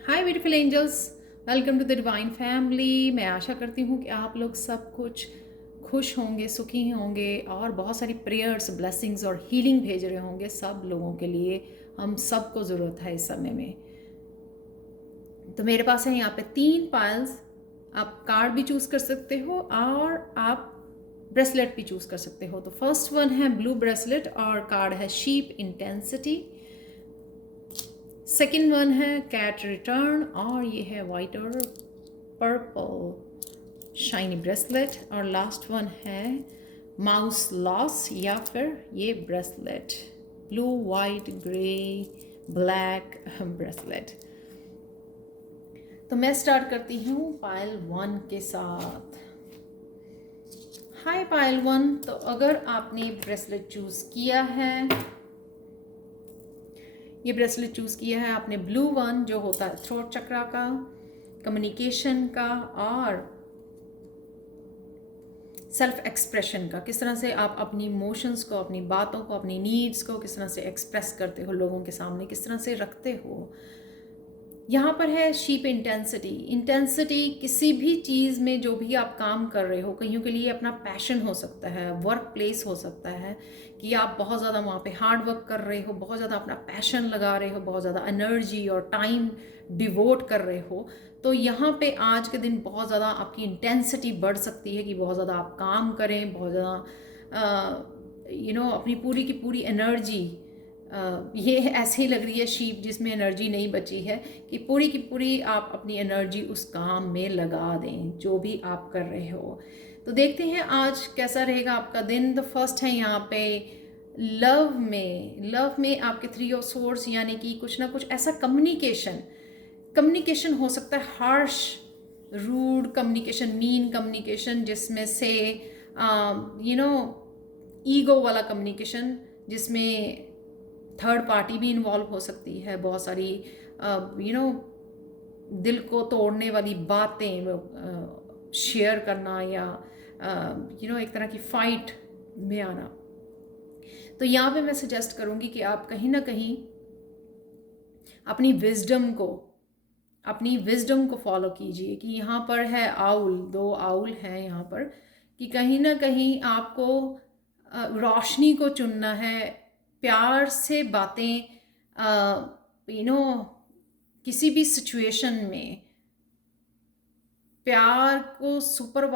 Hi beautiful angels, welcome to the divine family. मैं आशा करती हूँ कि आप लोग सब कुछ खुश होंगे, सुखी होंगे और बहुत सारी प्रेयर्स, ब्लेसिंग्स और हीलिंग भेज रहे होंगे सब लोगों के लिए। हम सबको ज़रूरत है इस समय में। तो मेरे पास है यहाँ पे 3 पाइल्स। आप कार्ड भी चूज़ कर सकते हो और आप ब्रेसलेट भी चूज़ कर सकते हो। तो फर्स्ट वन है ब्लू ब्रेसलेट और कार्ड है शीप इंटेंसिटी। सेकेंड वन है कैट रिटर्न और ये है वाइट और पर्पल शाइनी ब्रेसलेट। और लास्ट वन है माउस लॉस या फिर ये bracelet blue white grey black bracelet. तो मैं स्टार्ट करती हूँ पायल 1 के साथ। हाय पायल 1, तो अगर आपने ब्रेसलेट चूज़ किया है, ये ब्रेसलेट चूज़ किया है आपने ब्लू वन, जो होता है थ्रोट चक्रा का, कम्युनिकेशन का और सेल्फ एक्सप्रेशन का। किस तरह से आप अपनी इमोशंस को, अपनी बातों को, अपनी नीड्स को किस तरह से एक्सप्रेस करते हो लोगों के सामने, किस तरह से रखते हो। यहाँ पर है शीप इंटेंसिटी। इंटेंसिटी किसी भी चीज़ में जो भी आप काम कर रहे हो, कईयों के लिए अपना पैशन हो सकता है, वर्क प्लेस हो सकता है कि आप बहुत ज़्यादा वहाँ पे हार्ड वर्क कर रहे हो, बहुत ज़्यादा अपना पैशन लगा रहे हो, बहुत ज़्यादा एनर्जी और टाइम डिवोट कर रहे हो। तो यहाँ पे आज के दिन बहुत ज़्यादा आपकी इंटेंसिटी बढ़ सकती है कि बहुत ज़्यादा आप काम करें, बहुत ज़्यादा अपनी पूरी की पूरी एनर्जी। ये ऐसे ही लग रही है शीप जिसमें एनर्जी नहीं बची है, कि पूरी की पूरी आप अपनी एनर्जी उस काम में लगा दें जो भी आप कर रहे हो। तो देखते हैं आज कैसा रहेगा आपका दिन। तो फर्स्ट है यहाँ पे लव में आपके 3 ऑफ सोर्स, यानी कि कुछ ना कुछ ऐसा कम्युनिकेशन हो सकता है, harsh rude communication, mean communication, जिसमें से ईगो वाला कम्युनिकेशन, जिसमें थर्ड पार्टी भी इन्वॉल्व हो सकती है। बहुत सारी दिल को तोड़ने वाली बातें शेयर करना या एक तरह की फाइट में आना। तो यहाँ पे मैं सजेस्ट करूँगी कि आप कहीं ना कहीं अपनी विजडम को फॉलो कीजिए। कि यहाँ पर है आउल, 2 आउल हैं यहाँ पर, कि कहीं ना कहीं आपको रोशनी को चुनना है, प्यार से बातें, किसी भी सिचुएशन में प्यार को, सुपर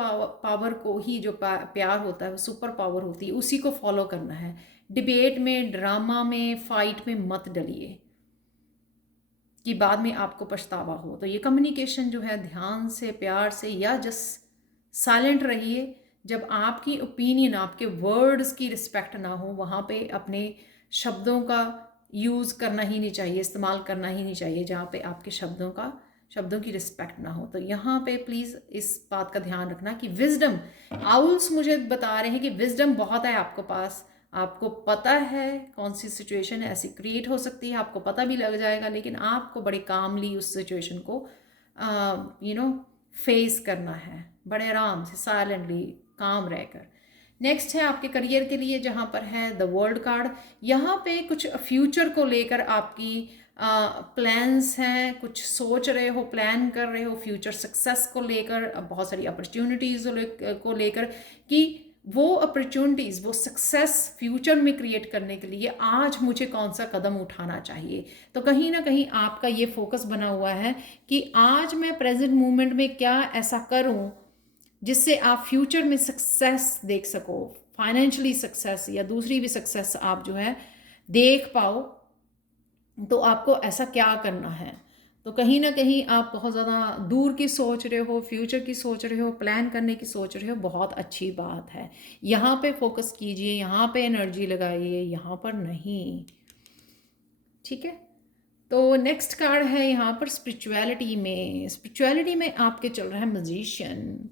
पावर को ही, जो प्यार होता है वो सुपर पावर होती है, उसी को फॉलो करना है। डिबेट में, ड्रामा में, फाइट में मत डलिए कि बाद में आपको पछतावा हो। तो ये कम्युनिकेशन जो है, ध्यान से, प्यार से, या जस्ट साइलेंट रहिए। जब आपकी ओपिनियन, आपके वर्ड्स की रिस्पेक्ट ना हो, वहाँ पे अपने शब्दों का यूज़ करना ही नहीं चाहिए, इस्तेमाल करना ही नहीं चाहिए जहाँ पे आपके शब्दों की रिस्पेक्ट ना हो। तो यहाँ पे प्लीज़ इस बात का ध्यान रखना कि विजडम, आउल्स मुझे बता रहे हैं कि विजडम बहुत है आपके पास। आपको पता है कौन सी सिचुएशन ऐसी क्रिएट हो सकती है, आपको पता भी लग जाएगा, लेकिन आपको बड़े कामली उस सिचुएशन को फेस करना है, बड़े आराम से, साइलेंटली, काम रहकर। नेक्स्ट है आपके करियर के लिए, जहाँ पर है द वर्ल्ड कार्ड। यहाँ पे कुछ फ्यूचर को लेकर आपकी प्लान्स हैं, कुछ सोच रहे हो, प्लान कर रहे हो फ्यूचर सक्सेस को लेकर, बहुत सारी अपॉर्चुनिटीज़ को लेकर, कि वो अपॉर्चुनिटीज़, वो सक्सेस फ्यूचर में क्रिएट करने के लिए आज मुझे कौन सा कदम उठाना चाहिए। तो कहीं ना कहीं आपका ये फोकस बना हुआ है कि आज मैं प्रेजेंट मोमेंट में क्या ऐसा करूं जिससे आप फ्यूचर में सक्सेस देख सको, फाइनेंशियली सक्सेस या दूसरी भी सक्सेस आप जो है देख पाओ। तो आपको ऐसा क्या करना है। तो कहीं ना कहीं आप बहुत ज़्यादा दूर की सोच रहे हो, फ्यूचर की सोच रहे हो, प्लान करने की सोच रहे हो, बहुत अच्छी बात है। यहाँ पे फोकस कीजिए, यहाँ पे एनर्जी लगाइए, यहाँ पर नहीं। ठीक है। तो नेक्स्ट कार्ड है यहाँ पर स्पिरिचुअलिटी में आपके चल रहा है मैजिशियन।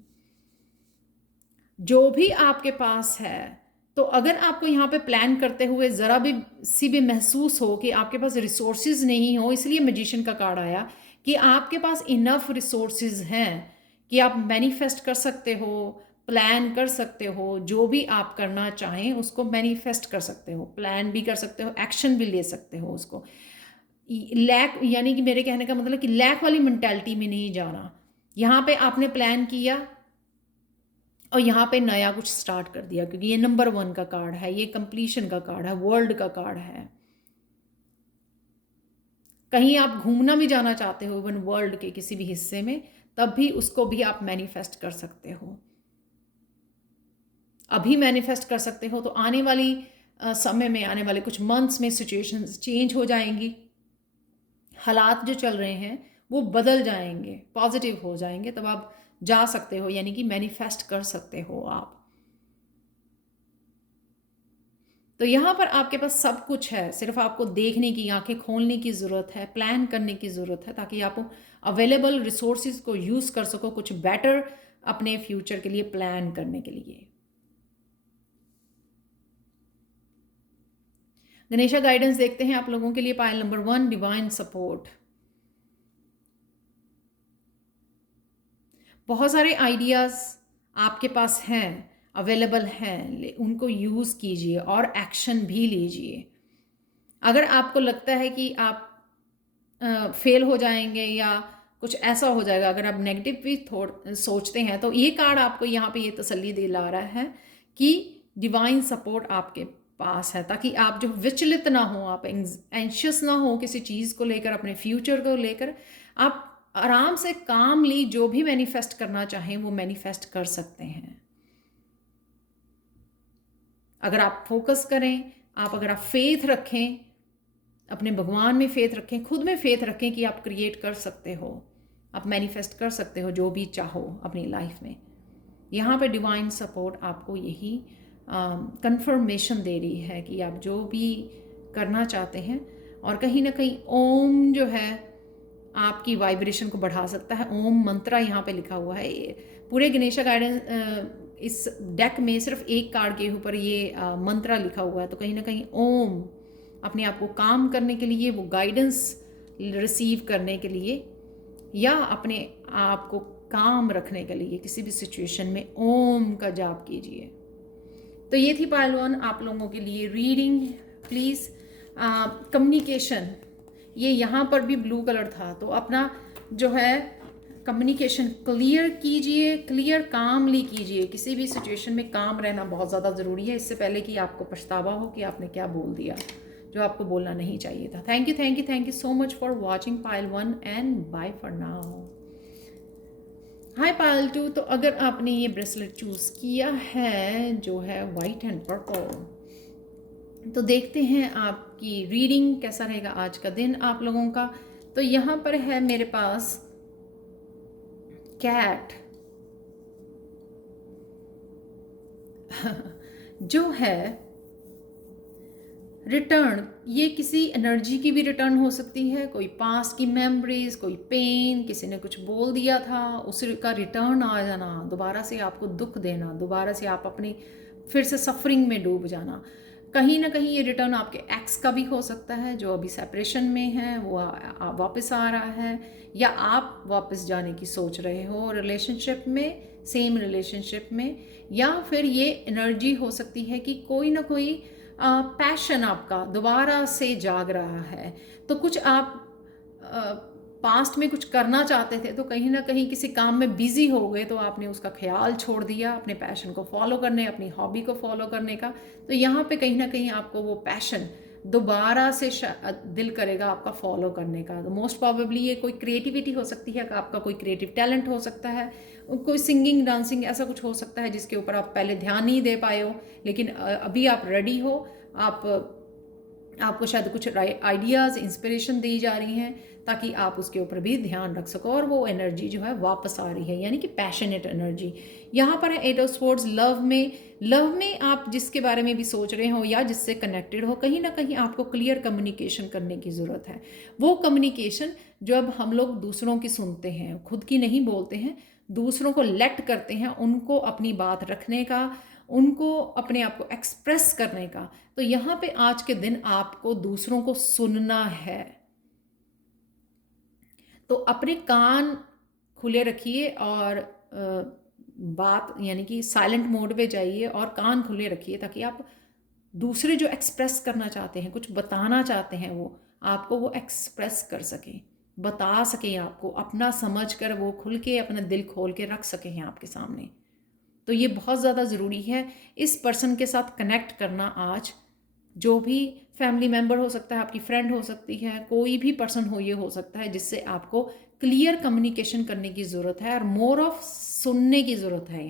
जो भी आपके पास है, तो अगर आपको यहाँ पे प्लान करते हुए ज़रा भी महसूस हो कि आपके पास रिसोर्सेज नहीं हो, इसलिए मैजिशियन का कार्ड आया कि आपके पास इनफ रिसोर्सेज हैं कि आप मैनिफेस्ट कर सकते हो, प्लान कर सकते हो, जो भी आप करना चाहें उसको मैनिफेस्ट कर सकते हो, प्लान भी कर सकते हो, एक्शन भी ले सकते हो उसको। लैक, यानी कि मेरे कहने का मतलब कि लैक वाली मेंटालिटी में नहीं जाना। यहाँ पे आपने प्लान किया और यहाँ पे नया कुछ स्टार्ट कर दिया, क्योंकि ये नंबर 1 का कार्ड है, ये कंप्लीशन का कार्ड है, वर्ल्ड का कार्ड है। कहीं आप घूमना भी जाना चाहते हो इवन वर्ल्ड के किसी भी हिस्से में, तब भी उसको भी आप मैनिफेस्ट कर सकते हो। अभी मैनिफेस्ट कर सकते हो तो आने वाली समय में, आने वाले कुछ मंथ्स में सिचुएशंस चेंज हो जाएंगी, हालात जो चल रहे हैं वो बदल जाएंगे, पॉजिटिव हो जाएंगे, तब आप जा सकते हो, यानी कि मैनिफेस्ट कर सकते हो आप। तो यहाँ पर आपके पास सब कुछ है, सिर्फ आपको देखने की, आंखें खोलने की ज़रूरत है, प्लान करने की ज़रूरत है, ताकि आप अवेलेबल रिसोर्सेज को यूज़ कर सको कुछ बेटर अपने फ्यूचर के लिए प्लान करने के लिए। गणेशा गाइडेंस देखते हैं आप लोगों के लिए। Pile number 1, divine support. बहुत सारे आइडियाज़ आपके पास हैं, अवेलेबल हैं, उनको यूज़ कीजिए और एक्शन भी लीजिए। अगर आपको लगता है कि आप फेल हो जाएंगे या कुछ ऐसा हो जाएगा, अगर आप नेगेटिव भी सोचते हैं, तो ये कार्ड आपको यहाँ पे ये तसल्ली दिला रहा है कि डिवाइन सपोर्ट आपके पास है, ताकि आप जो विचलित ना हो, आप एंशियस ना हो किसी चीज़ को लेकर, अपने फ्यूचर को लेकर। आप आराम से कामली जो भी मैनिफेस्ट करना चाहें वो मैनिफेस्ट कर सकते हैं, अगर आप फोकस करें, अगर आप फेथ रखें, अपने भगवान में फेथ रखें, खुद में फेथ रखें कि आप क्रिएट कर सकते हो, आप मैनिफेस्ट कर सकते हो जो भी चाहो अपनी लाइफ में। यहाँ पे डिवाइन सपोर्ट आपको यही कंफर्मेशन दे रही है कि आप जो भी करना चाहते हैं, और कहीं ना कहीं ओम जो है आपकी वाइब्रेशन को बढ़ा सकता है। ओम मंत्रा यहाँ पे लिखा हुआ है। पूरे गणेशा गाइडेंस इस डेक में सिर्फ एक कार्ड के ऊपर ये मंत्रा लिखा हुआ है, तो कहीं ना कहीं ओम अपने आप को काम करने के लिए, वो गाइडेंस रिसीव करने के लिए, या अपने आप को काम रखने के लिए किसी भी सिचुएशन में ओम का जाप कीजिए। तो ये थी पायल 1 आप लोगों के लिए रीडिंग। प्लीज़ कम्युनिकेशन, ये यहाँ पर भी ब्लू कलर था, तो अपना जो है कम्युनिकेशन क्लियर कीजिए, क्लियर कामली कीजिए। किसी भी सिचुएशन में काम रहना बहुत ज़्यादा ज़रूरी है, इससे पहले कि आपको पछतावा हो कि आपने क्या बोल दिया जो आपको बोलना नहीं चाहिए था। Thank you, thank you, thank you so much for watching Payal 1 and bye for now. Hi Payal 2, तो अगर आपने ये ब्रेसलेट चूज़ किया है जो है वाइट एंड पर्पल, तो देखते हैं आपकी रीडिंग कैसा रहेगा आज का दिन आप लोगों का। तो यहाँ पर है मेरे पास कैट जो है रिटर्न, ये किसी एनर्जी की भी रिटर्न हो सकती है, कोई पास्ट की मेमोरीज, कोई पेन, किसी ने कुछ बोल दिया था उसका रिटर्न आ जाना, दोबारा से आपको दुख देना, दोबारा से आप अपनी फिर से सफरिंग में डूब जाना। कहीं ना कहीं ये रिटर्न आपके एक्स का भी हो सकता है जो अभी सेपरेशन में है, वो वापस आ रहा है, या आप वापस जाने की सोच रहे हो रिलेशनशिप में, सेम रिलेशनशिप में, या फिर ये एनर्जी हो सकती है कि कोई ना कोई पैशन आपका दोबारा से जाग रहा है। तो कुछ आप पास्ट में कुछ करना चाहते थे, तो कहीं ना कहीं किसी काम में बिजी हो गए, तो आपने उसका ख्याल छोड़ दिया अपने पैशन को फॉलो करने, अपनी हॉबी को फॉलो करने का। तो यहाँ पे कहीं ना कहीं आपको वो पैशन दोबारा से दिल करेगा आपका फॉलो करने का। तो मोस्ट प्रोबेबली ये कोई क्रिएटिविटी हो सकती है, आपका कोई क्रिएटिव टैलेंट हो सकता है, कोई सिंगिंग, डांसिंग, ऐसा कुछ हो सकता है जिसके ऊपर आप पहले ध्यान नहीं दे पाए हो, लेकिन अभी आप रेडी हो, आपको शायद कुछ आइडियाज़, इंस्पिरेशन दी जा रही हैं ताकि आप उसके ऊपर भी ध्यान रख सको, और वो एनर्जी जो है वापस आ रही है, यानी कि पैशनेट एनर्जी। यहाँ पर है 8 ऑफ स्वॉर्ड्स। लव में आप जिसके बारे में भी सोच रहे हो या जिससे कनेक्टेड हो, कहीं ना कहीं आपको क्लियर कम्युनिकेशन करने की ज़रूरत है। वो कम्युनिकेशन जो अब हम लोग दूसरों की सुनते हैं, खुद की नहीं बोलते हैं, दूसरों को लेट करते हैं, उनको अपनी बात रखने का, उनको अपने आप को एक्सप्रेस करने का। तो यहाँ पे आज के दिन आपको दूसरों को सुनना है, तो अपने कान खुले रखिए और बात, यानी कि साइलेंट मोड पे जाइए और कान खुले रखिए, ताकि आप दूसरे जो एक्सप्रेस करना चाहते हैं, कुछ बताना चाहते हैं, वो आपको वो एक्सप्रेस कर सकें, बता सकें, आपको अपना समझ कर वो खुल के अपना दिल खोल के रख सकें आपके सामने। तो ये बहुत ज़्यादा ज़रूरी है इस पर्सन के साथ कनेक्ट करना। आज जो भी फैमिली मेम्बर हो सकता है, आपकी फ्रेंड हो सकती है, कोई भी पर्सन हो, ये हो सकता है जिससे आपको क्लियर कम्युनिकेशन करने की ज़रूरत है और मोर ऑफ सुनने की ज़रूरत है।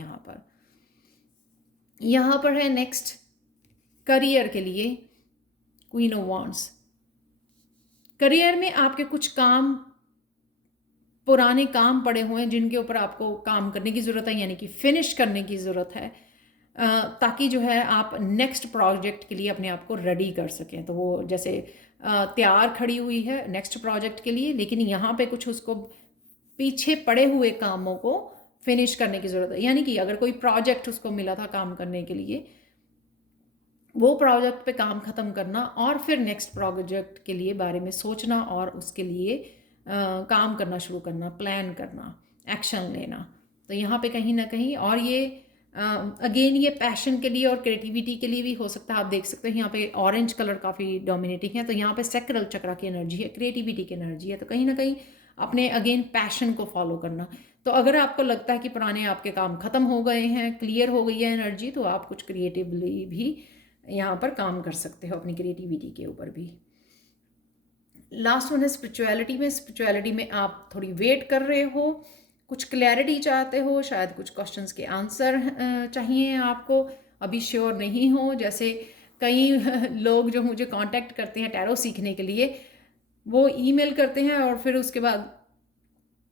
यहाँ पर है नेक्स्ट करियर के लिए क्वीन ऑफ वांड्स। करियर में आपके कुछ काम, पुराने काम पड़े हुए हैं जिनके ऊपर आपको काम करने की ज़रूरत है, यानी कि फिनिश करने की ज़रूरत है, ताकि जो है आप नेक्स्ट प्रोजेक्ट के लिए अपने आप को रेडी कर सकें। तो वो जैसे तैयार खड़ी हुई है नेक्स्ट प्रोजेक्ट के लिए, लेकिन यहाँ पे कुछ उसको पीछे पड़े हुए कामों को फिनिश करने की ज़रूरत है। यानी कि अगर कोई प्रोजेक्ट उसको मिला था काम करने के लिए, वो प्रोजेक्ट पे काम ख़त्म करना और फिर नेक्स्ट प्रोजेक्ट के लिए बारे में सोचना और उसके लिए काम करना शुरू करना, प्लान करना, एक्शन लेना। तो यहाँ पे कहीं ना कहीं, और ये अगेन ये पैशन के लिए और क्रिएटिविटी के लिए भी हो सकता है। आप देख सकते हैं यहाँ पे ऑरेंज कलर काफ़ी डोमिनेटिंग है, तो यहाँ पे सैक्रल चक्रा की एनर्जी है, क्रिएटिविटी की एनर्जी है। तो कहीं ना कहीं अपने अगेन पैशन को फॉलो करना। तो अगर आपको लगता है कि पुराने आपके काम ख़त्म हो गए हैं, क्लियर हो गई है एनर्जी, तो आप कुछ क्रिएटिवली भी यहाँ पर काम कर सकते हो अपनी क्रिएटिविटी के ऊपर भी। लास्ट वन है स्पिरिचुअलिटी में। स्पिरिचुअलिटी में आप थोड़ी वेट कर रहे हो, कुछ क्लैरिटी चाहते हो, शायद कुछ क्वेश्चंस के आंसर चाहिए आपको, अभी श्योर नहीं हो। जैसे कई लोग जो मुझे कांटेक्ट करते हैं टैरो सीखने के लिए, वो ईमेल करते हैं और फिर उसके बाद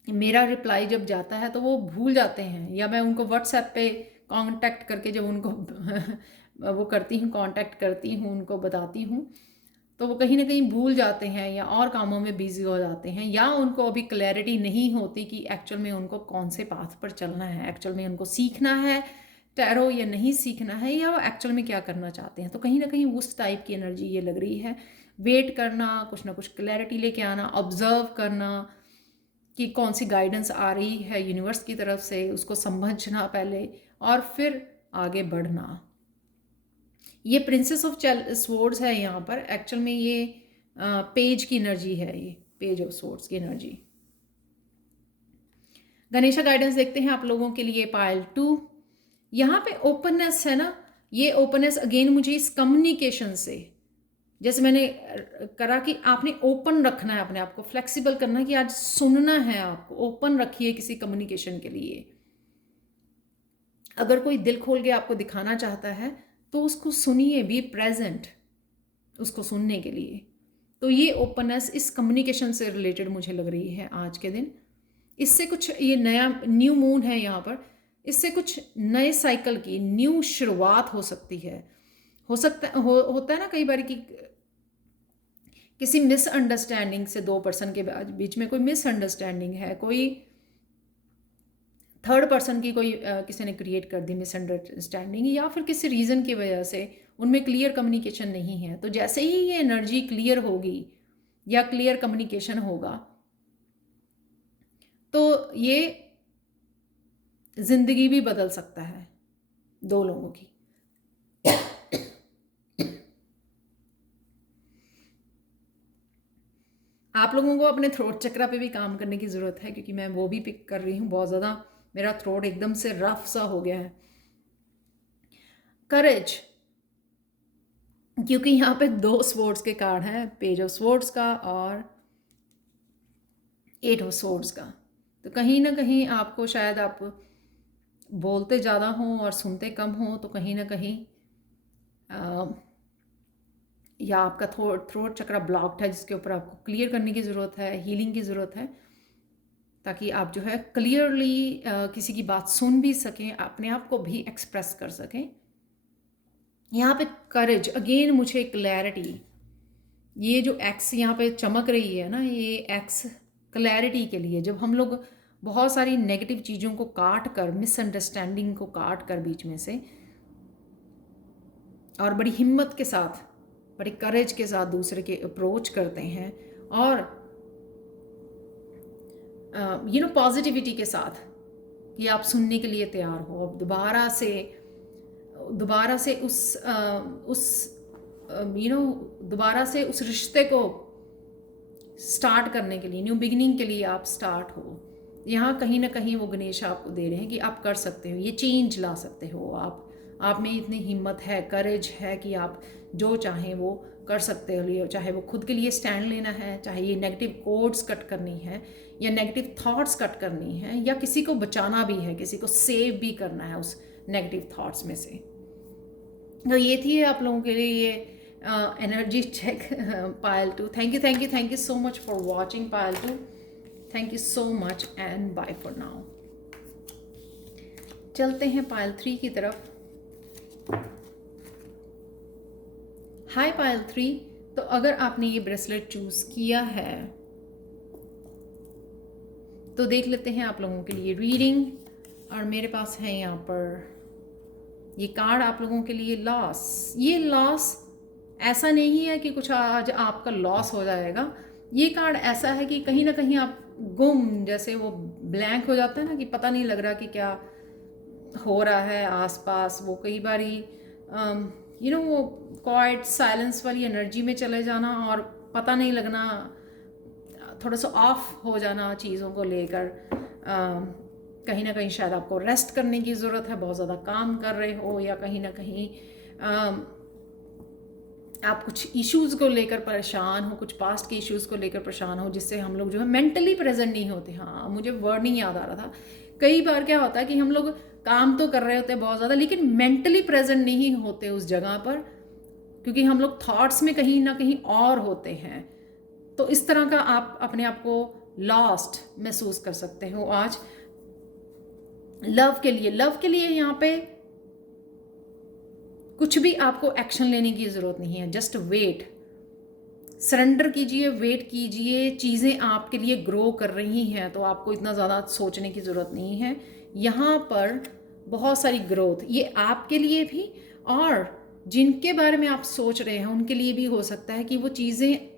मेरा रिप्लाई जब जाता है तो वो भूल जाते हैं, या मैं उनको व्हाट्सएप पे कांटेक्ट करके जब उनको वो करती हूँ, कांटेक्ट करती हूँ, उनको बताती हूँ, तो वो कहीं ना कहीं भूल जाते हैं या और कामों में बिजी हो जाते हैं, या उनको अभी क्लैरिटी नहीं होती कि एक्चुअल में उनको कौन से पाथ पर चलना है, एक्चुअल में उनको सीखना है टैरो या नहीं सीखना है, या वो एक्चुअल में क्या करना चाहते हैं। तो कहीं ना कहीं उस टाइप की एनर्जी ये लग रही है। वेट करना, कुछ ना कुछ क्लैरिटी लेके आना, ऑब्जर्व करना कि कौन सी गाइडेंस आ रही है यूनिवर्स की तरफ से, उसको समझना पहले और फिर आगे बढ़ना। ये प्रिंसेस ऑफ स्वॉर्ड्स है यहाँ पर, एक्चुअल में ये पेज की एनर्जी है, ये पेज ऑफ स्वॉर्ड्स की एनर्जी। गणेशा गाइडेंस देखते हैं आप लोगों के लिए पाइल 2। यहाँ पे ओपननेस है ना, ये ओपननेस अगेन मुझे इस कम्युनिकेशन से, जैसे मैंने करा कि आपने ओपन रखना है अपने आप को, फ्लेक्सिबल करना है कि आज सुनना है आपको, ओपन रखिए किसी कम्युनिकेशन के लिए। अगर कोई दिल खोल के आपको दिखाना चाहता है तो उसको सुनिए, बी प्रेजेंट उसको सुनने के लिए। तो ये ओपननेस इस कम्युनिकेशन से रिलेटेड मुझे लग रही है आज के दिन। इससे कुछ, ये नया न्यू मून है यहाँ पर, इससे कुछ नए साइकिल की न्यू शुरुआत हो सकती है। हो सकता होता है ना कई बार कि किसी मिसअंडरस्टैंडिंग से दो पर्सन के बीच में कोई मिसअंडरस्टैंडिंग है, कोई थर्ड पर्सन की कोई किसी ने क्रिएट कर दी मिसअंडरस्टैंडिंग, या फिर किसी रीज़न की वजह से उनमें क्लियर कम्युनिकेशन नहीं है। तो जैसे ही ये एनर्जी क्लियर होगी या क्लियर कम्युनिकेशन होगा, तो ये ज़िंदगी भी बदल सकता है दो लोगों की। आप लोगों को अपने थ्रोट चक्रा पे भी काम करने की ज़रूरत है, क्योंकि मैं वो भी पिक कर रही हूँ। बहुत ज़्यादा मेरा थ्रोट एकदम से रफ सा हो गया है। करेज, क्योंकि यहाँ पे दो स्वॉर्ड्स के कार्ड हैं, पेज ऑफ स्वॉर्ड्स का और एट ऑफ स्वॉर्ड्स का। तो कहीं ना कहीं आपको, शायद आप बोलते ज़्यादा हों और सुनते कम हों, तो कहीं ना कहीं या आपका थ्रोट चक्रा ब्लॉक्ड है, जिसके ऊपर आपको क्लियर करने की ज़रूरत है, हीलिंग की ज़रूरत है, ताकि आप जो है क्लियरली किसी की बात सुन भी सकें, अपने आप को भी एक्सप्रेस कर सकें। यहाँ पे करेज, अगेन मुझे क्लैरिटी, ये जो एक्स यहाँ पे चमक रही है ना, ये एक्स क्लैरिटी के लिए। जब हम लोग बहुत सारी नेगेटिव चीज़ों को काट कर, मिसअंडरस्टैंडिंग को काट कर बीच में से, और बड़ी हिम्मत के साथ, बड़ी करेज के साथ दूसरे के अप्रोच करते हैं, और पॉजिटिविटी के साथ कि आप सुनने के लिए तैयार हो, अब दोबारा से उस रिश्ते को स्टार्ट करने के लिए, न्यू बिगिनिंग के लिए आप स्टार्ट हो। यहाँ कहीं ना कहीं वो गणेश आपको दे रहे हैं कि आप कर सकते हो, ये चेंज ला सकते हो आप में इतनी हिम्मत है, करेज है कि आप जो चाहें वो कर सकते हो। चाहे वो खुद के लिए स्टैंड लेना है, चाहे ये नेगेटिव कोड्स कट करनी है या नेगेटिव थॉट्स कट करनी है, या किसी को बचाना भी है, किसी को सेव भी करना है उस नेगेटिव थॉट्स में से। तो ये थी आप लोगों के लिए ये energy check Payal 2। Thank you so much for watching Payal 2। Thank you so much and bye for now. चलते हैं पायल 3 की तरफ। हाय पायल 3, तो अगर आपने ये ब्रेसलेट चूज किया है तो देख लेते हैं आप लोगों के लिए रीडिंग। और मेरे पास है यहाँ पर ये कार्ड आप लोगों के लिए लॉस। ये लॉस ऐसा नहीं है कि कुछ आज आपका लॉस हो जाएगा। ये कार्ड ऐसा है कि कहीं ना कहीं आप गुम, जैसे वो ब्लैंक हो जाता है ना, कि पता नहीं लग रहा कि क्या हो रहा है आसपास। वो कई बारी वो क्वाइट साइलेंस वाली एनर्जी में चले जाना और पता नहीं लगना, थोड़ा सा ऑफ हो जाना चीज़ों को लेकर। कहीं ना कहीं शायद आपको रेस्ट करने की ज़रूरत है, बहुत ज़्यादा काम कर रहे हो, या कहीं ना कहीं आप कुछ इश्यूज़ को लेकर परेशान हो, कुछ पास्ट के इश्यूज़ को लेकर परेशान हो, जिससे हम लोग जो है मेंटली प्रेजेंट नहीं होते। हाँ, मुझे वर्ड नहीं याद आ रहा था। कई बार क्या होता है कि हम लोग काम तो कर रहे होते हैं बहुत ज़्यादा, लेकिन मेंटली प्रेजेंट नहीं होते उस जगह पर, क्योंकि हम लोग थॉट्स में कहीं ना कहीं और होते हैं। तो इस तरह का आप अपने आप को लॉस्ट महसूस कर सकते हो आज। लव के लिए यहाँ पे कुछ भी आपको एक्शन लेने की ज़रूरत नहीं है। जस्ट वेट, सरेंडर कीजिए, वेट कीजिए। चीज़ें आपके लिए ग्रो कर रही हैं, तो आपको इतना ज़्यादा सोचने की ज़रूरत नहीं है। यहाँ पर बहुत सारी ग्रोथ, ये आपके लिए भी और जिनके बारे में आप सोच रहे हैं उनके लिए भी हो सकता है कि वो चीज़ें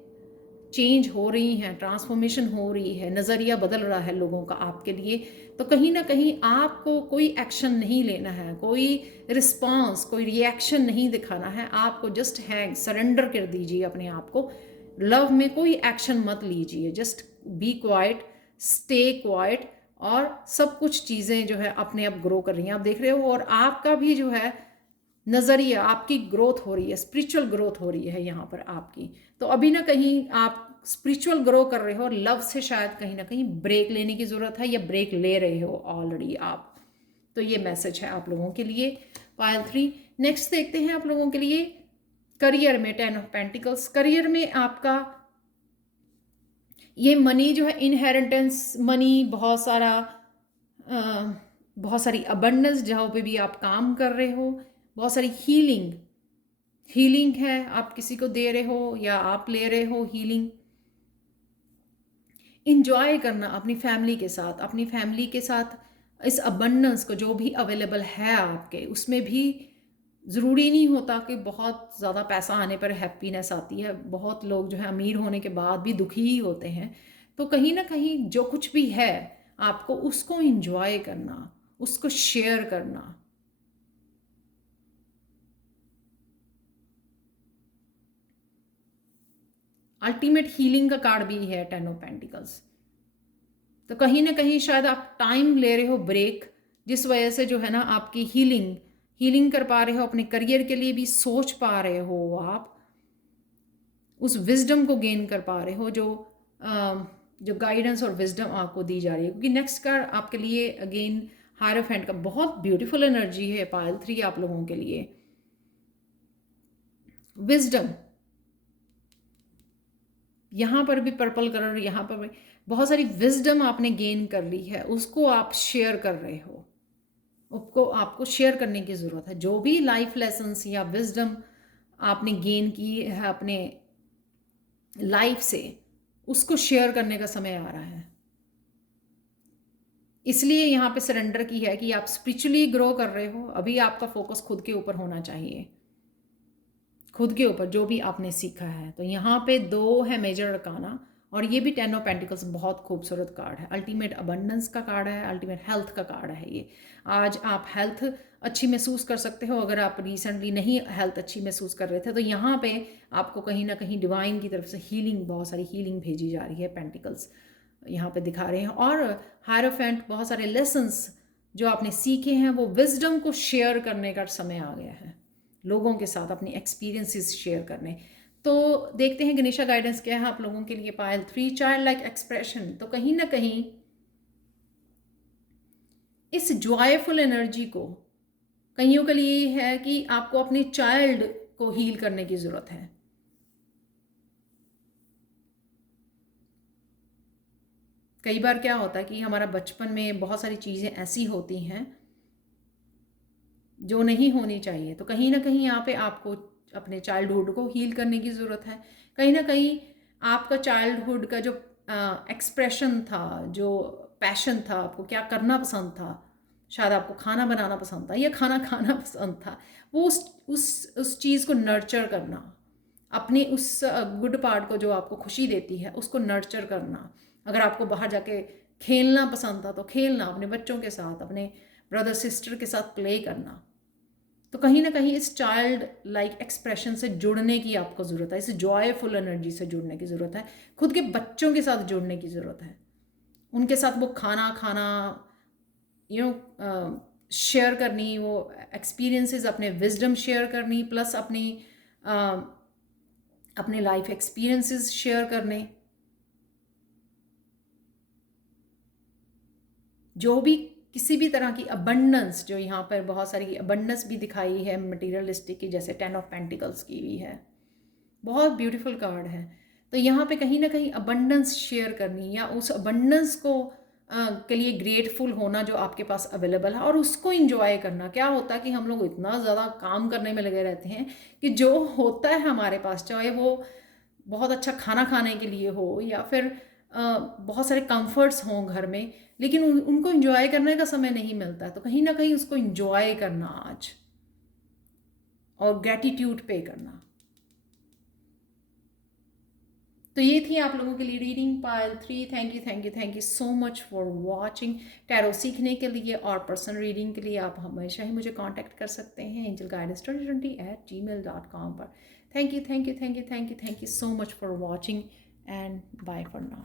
चेंज हो रही हैं, ट्रांसफॉर्मेशन हो रही है, नज़रिया बदल रहा है लोगों का आपके लिए। तो कहीं ना कहीं आपको कोई एक्शन नहीं लेना है, कोई रिस्पॉन्स, कोई रिएक्शन नहीं दिखाना है। आपको जस्ट हैंग सरेंडर कर दीजिए अपने आप को। लव में कोई एक्शन मत लीजिए, just be quite, stay quiet, और सब कुछ चीज़ें जो है अपने आप ग्रो कर रही हैं, आप देख रहे हो। और आपका भी जो है नज़रिया, आपकी ग्रोथ हो रही है, स्पिरिचुअल ग्रोथ हो रही है यहाँ पर आपकी। तो अभी ना कहीं आप स्पिरिचुअल ग्रो कर रहे हो, और लव से शायद कहीं ना कहीं ब्रेक लेने की ज़रूरत है, या ब्रेक ले रहे हो ऑलरेडी आप। तो ये मैसेज है आप लोगों के लिए पायल 3। नेक्स्ट देखते हैं आप लोगों के लिए करियर में 10 ऑफ पेंटिकल्स। करियर में आपका ये मनी जो है, इनहेरिटेंस मनी, बहुत सारी अबंडेंस जहाँ पे भी आप काम कर रहे हो, बहुत सारी हीलिंग है, आप किसी को दे रहे हो या आप ले रहे हो हीलिंग। इंजॉय करना अपनी फैमिली के साथ इस अबंडेंस को, जो भी अवेलेबल है आपके, उसमें भी ज़रूरी नहीं होता कि बहुत ज़्यादा पैसा आने पर हैप्पीनेस आती है। बहुत लोग जो है अमीर होने के बाद भी दुखी ही होते हैं। तो कहीं ना कहीं जो कुछ भी है आपको उसको इंजॉय करना, उसको शेयर करना। अल्टीमेट हीलिंग का कार्ड भी है 10 ऑफ पेंटिकल्स। तो कहीं ना कहीं शायद आप टाइम ले रहे हो ब्रेक, जिस वजह से जो है ना आपकी हीलिंग कर पा रहे हो, अपने करियर के लिए भी सोच पा रहे हो, आप उस विजडम को गेन कर पा रहे हो, जो गाइडेंस और विजडम आपको दी जा रही है। क्योंकि नेक्स्ट कार्ड आपके लिए अगेन हायरोफेंट का बहुत ब्यूटीफुल एनर्जी है पायल 3 आप लोगों के लिए। विजडम, यहाँ पर भी पर्पल कलर, यहाँ पर भी बहुत सारी विजडम आपने गेन कर ली है, उसको आप शेयर कर रहे हो, उसको आपको शेयर करने की ज़रूरत है। जो भी लाइफ लेसन्स या विजडम आपने गेन की है अपने लाइफ से, उसको शेयर करने का समय आ रहा है। इसलिए यहाँ पे सरेंडर की है कि आप स्पिरिचुअली ग्रो कर रहे हो। अभी आपका फोकस खुद के ऊपर होना चाहिए, खुद के ऊपर जो भी आपने सीखा है। तो यहाँ पे 2 है मेजर अरकाना, और ये भी 10 ऑफ पेंटिकल्स बहुत खूबसूरत कार्ड है। अल्टीमेट अबंडेंस का कार्ड है, अल्टीमेट हेल्थ का कार्ड है ये। आज आप हेल्थ अच्छी महसूस कर सकते हो। अगर आप रिसेंटली नहीं हेल्थ अच्छी महसूस कर रहे थे तो यहाँ पे आपको कहीं ना कहीं डिवाइन की तरफ से हीलिंग, बहुत सारी हीलिंग भेजी जा रही है। पेंटिकल्स यहाँ पे दिखा रहे हैं। और हायरोफेंट, बहुत सारे लेसन्स जो आपने सीखे हैं वो विजडम को शेयर करने का समय आ गया है, लोगों के साथ अपनी एक्सपीरियंसेस शेयर करने। तो देखते हैं गणेशा गाइडेंस क्या है आप लोगों के लिए। पायल 3 चाइल्ड लाइक एक्सप्रेशन, तो कहीं ना कहीं इस जॉयफुल एनर्जी को कईयों के लिए है कि आपको अपने चाइल्ड को हील करने की ज़रूरत है। कई बार क्या होता है कि हमारा बचपन में बहुत सारी चीज़ें ऐसी होती हैं जो नहीं होनी चाहिए, तो कहीं ना कहीं यहाँ पे आपको अपने चाइल्डहुड को हील करने की ज़रूरत है। कहीं ना कहीं आपका चाइल्डहुड का जो एक्सप्रेशन था, जो पैशन था, आपको क्या करना पसंद था, शायद आपको खाना बनाना पसंद था या खाना खाना पसंद था, वो उस चीज़ को नर्चर करना, अपने उस गुड पार्ट को जो आपको खुशी देती है उसको नर्चर करना। अगर आपको बाहर जाके खेलना पसंद था तो खेलना, अपने बच्चों के साथ, अपने ब्रदर सिस्टर के साथ प्ले करना। तो कहीं ना कहीं इस चाइल्ड लाइक एक्सप्रेशन से जुड़ने की आपको ज़रूरत है, इस जॉयफुल एनर्जी से जुड़ने की ज़रूरत है, खुद के बच्चों के साथ जुड़ने की ज़रूरत है, उनके साथ वो खाना खाना, यू नो, शेयर करनी, वो एक्सपीरियंसेस, अपने विजडम शेयर करनी, प्लस अपने लाइफ एक्सपीरियंसेस शेयर करने। जो भी किसी भी तरह की अबंडेंस, जो यहाँ पर बहुत सारी अबंडेंस भी दिखाई है मटेरियलिस्टिक की, जैसे 10 ऑफ पेंटिकल्स की भी है, बहुत ब्यूटीफुल कार्ड है। तो यहाँ पे कहीं ना कहीं अबंडेंस शेयर करनी या उस अबंडेंस को के लिए ग्रेटफुल होना जो आपके पास अवेलेबल है, और उसको इंजॉय करना। क्या होता है कि हम लोग इतना ज़्यादा काम करने में लगे रहते हैं कि जो होता है हमारे पास, चाहे वो बहुत अच्छा खाना खाने के लिए हो या फिर बहुत सारे कंफर्ट्स हों घर में, लेकिन उनको इंजॉय करने का समय नहीं मिलता है। तो कहीं ना कहीं उसको इंजॉय करना आज, और ग्रेटिट्यूड पे करना। तो ये थी आप लोगों के लिए reading Payal 3। Thank you thank you thank you so much for watching. Tarot सीखने के लिए और पर्सनल रीडिंग के लिए आप हमेशा ही मुझे कांटेक्ट कर सकते हैं angelguidance2020@gmail.com पर। Thank you thank you thank you thank you thank you so much for watching and bye for now.